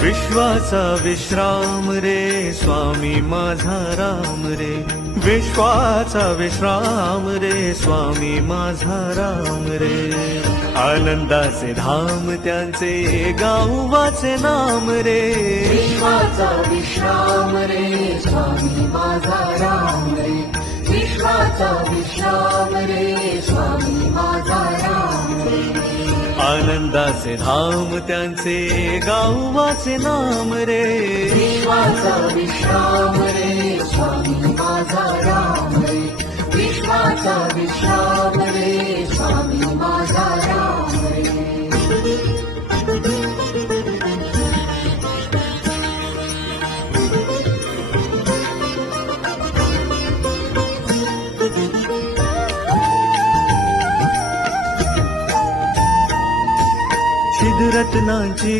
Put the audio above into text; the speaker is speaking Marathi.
विश्वाचा विश्राम रे स्वामी माझा राम रे, विश्वाचा विश्राम रे स्वामी माझा राम रे. आनंदाचे धाम त्यांचे गावाचे नाम रे, विश्वाचा विश्राम रे स्वामी माझा राम रे, विश्वाचा विश्राम रे स्वामी माझा राम रे. आनंदाचे धाम त्यांचे गावाचे नाम रे, विश्वाचा विश्राम रे स्वामी माझा राम रे, विश्वाचा विश्राम रे स्वामी माझा राम रे. छिद्रत्नांची